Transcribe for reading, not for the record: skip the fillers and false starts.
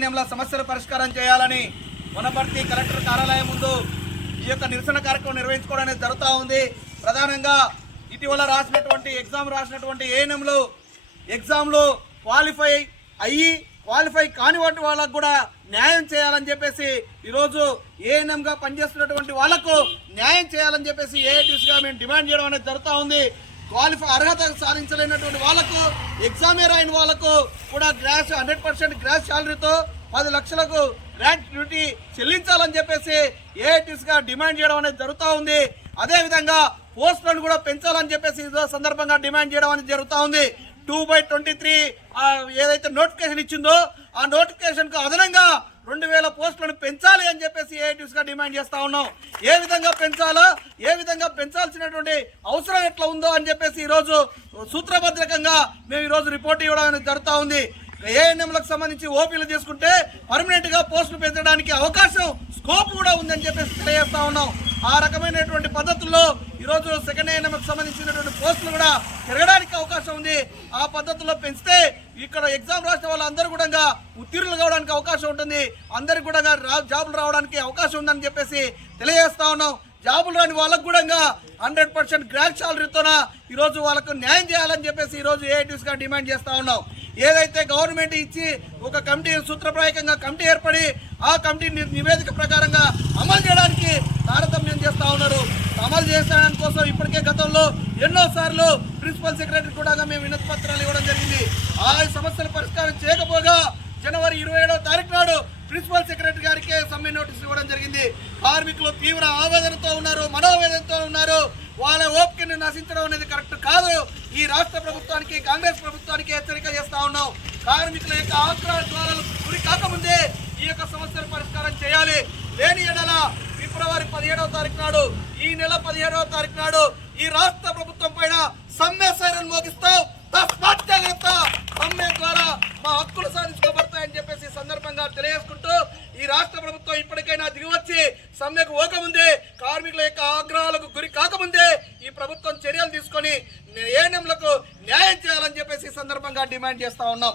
ఏఎన్ఎంల సమస్యల పరిష్కారం చేయాలని వనపర్తి కలెక్టర్ కార్యాలయం ముందు ఈ యొక్క నిరసన కార్యక్రమం నిర్వహించుకోవడం జరుగుతూ ఉంది. ప్రధానంగా ఇటీవల ఎగ్జామ్ రాసినటువంటి ఏఎన్ఎంలు ఎగ్జామ్లో క్వాలిఫై కాని వాళ్ళకు కూడా న్యాయం చేయాలని చెప్పేసి ఈరోజు ఏఎన్ఎంగా పనిచేస్తున్నటువంటి వాళ్లకు న్యాయం చేయాలని చెప్పేసి ఏఐటీసీగా మేము డిమాండ్ చేయడం అనేది జరుగుతూ ఉంది. అర్హత సాధించలేనటువంటి వాళ్లకు ఎగ్జామే రాయిన వాళ్లకు కూడా 100% గ్రాస్ శాలరీతో 10 లక్షలకు గ్రాట్యుటీ చెల్లించాలని చెప్పేసి ఏఐటీసీగా డిమాండ్ చేయడం అనేది జరుగుతూ ఉంది. అదేవిధంగా పోస్టులను కూడా పెంచాలని చెప్పేసి ఈ సందర్భంగా డిమాండ్ చేయడం అనేది జరుగుతూ ఉంది. 2/23 ఏదైతే నోటిఫికేషన్ ఇచ్చిందో ఆ నోటిఫికేషన్ కు అదనంగా 2000 పోస్టులను పెంచాలి అని చెప్పేసి ఏఐటీసీగా డిమాండ్ చేస్తా ఉన్నాం. ఏ విధంగా పెంచాల్సినటువంటి అవసరం ఎట్లా ఉందో అని చెప్పేసి ఈరోజు సూత్రబద్ధకంగా మేము ఈరోజు రిపోర్ట్ ఇవ్వడం జరుగుతూ ఉంది. ఏఎన్ఎంలకు సంబంధించి ఓపీలు తీసుకుంటే పర్మనెంట్ గా పోస్టులు పెంచడానికి అవకాశం స్కోప్ కూడా ఉందని చెప్పేసి తెలియజేస్తా ఉన్నాం. ఆ రకమైనటువంటి పద్ధతుల్లో ఈరోజు సెకండ్ ఏఎన్ఎంకి సంబంధించినటువంటి పోస్టులు కూడా పెరగడానికి అవకాశం ఉంది. ఆ పద్ధతుల్లో పెంచితే ఇక్కడ ఎగ్జామ్ రాసిన వాళ్ళందరూ కూడా ఉత్తీర్ణులు కావడానికి అవకాశం ఉంటుంది. అందరికి కూడా జాబులు రావడానికి అవకాశం ఉందని చెప్పేసి తెలియజేస్తా ఉన్నాం. జాబులు రాని వాళ్ళకు కూడా 100% గ్రాస్ శాలరీతోన ఈరోజు వాళ్ళకు న్యాయం చేయాలని చెప్పేసి ఈరోజు ఏఐటీసీగా డిమాండ్ చేస్తా ఉన్నాం. ఏదైతే గవర్నమెంట్ ఇచ్చి ఒక కమిటీ సూత్రప్రాయకంగా కమిటీ ఏర్పడి ఆ కమిటీ నివేదిక ప్రకారంగా అమలు చేయడానికి తారతమ్యం చేస్తా ఉన్నారు. అమలు చేసడానికి కోసం ఇప్పటికే గతంలో ఎన్నోసార్లు ప్రిన్సిపల్ సెక్రటరీ కూడా మేము వినతి పత్రాలు ఇవ్వడం జరిగింది. ఆ సమస్యల పరిష్కారం చేయకపోగా జనవరి 27వ తారీఖు నాడు ప్రిన్సిపల్ సెక్రటరీ గారికి సమ్మె నోటీసులు ఇవ్వడం జరిగింది. కార్మికులు తీవ్ర ఆవేదనతో ఉన్నారు, మనోవేదనతో ఉన్నారు. వాళ్ళ ఓపికను నశించడం అనేది కరెక్ట్ కాదు. ఈ రాష్ట్ర ప్రభుత్వానికి కాంగ్రెస్ ప్రభుత్వానికి హెచ్చరిక చేస్తా ఉన్నాం. కార్మికుల యొక్క ఆక్రమణ ద్వారాలకు గురి కాకముందే ఈ యొక్క సమస్యల పరిష్కారం చేయాలి. లేని ఎడల ఫిబ్రవరి 17వ తారీఖు నాడు ఈ నెల 17వ తారీఖు నాడు ఈ రాష్ట్ర ప్రభుత్వం పైన సమ్మె సైరన్ మోగిస్తాం. తస్మాత్ జాగ్రత్త. సమ్మె ద్వారా మా హక్కులు సాధించుకోబడతాయని చెప్పేసి సందర్భంగా తెలియజేసుకుంటూ ఈ రాష్ట్ర ప్రభుత్వం ఇప్పటికైనా దిగివచ్చి సమ్మెకు పోకముందే కార్మికుల యొక్క ఆగ్రహాలకు గురి కాకముందే ఈ ప్రభుత్వం చర్యలు తీసుకొని ఏఎన్ఎంలకు న్యాయం చేయాలని చెప్పేసి సందర్భంగా డిమాండ్ చేస్తా ఉన్నాం.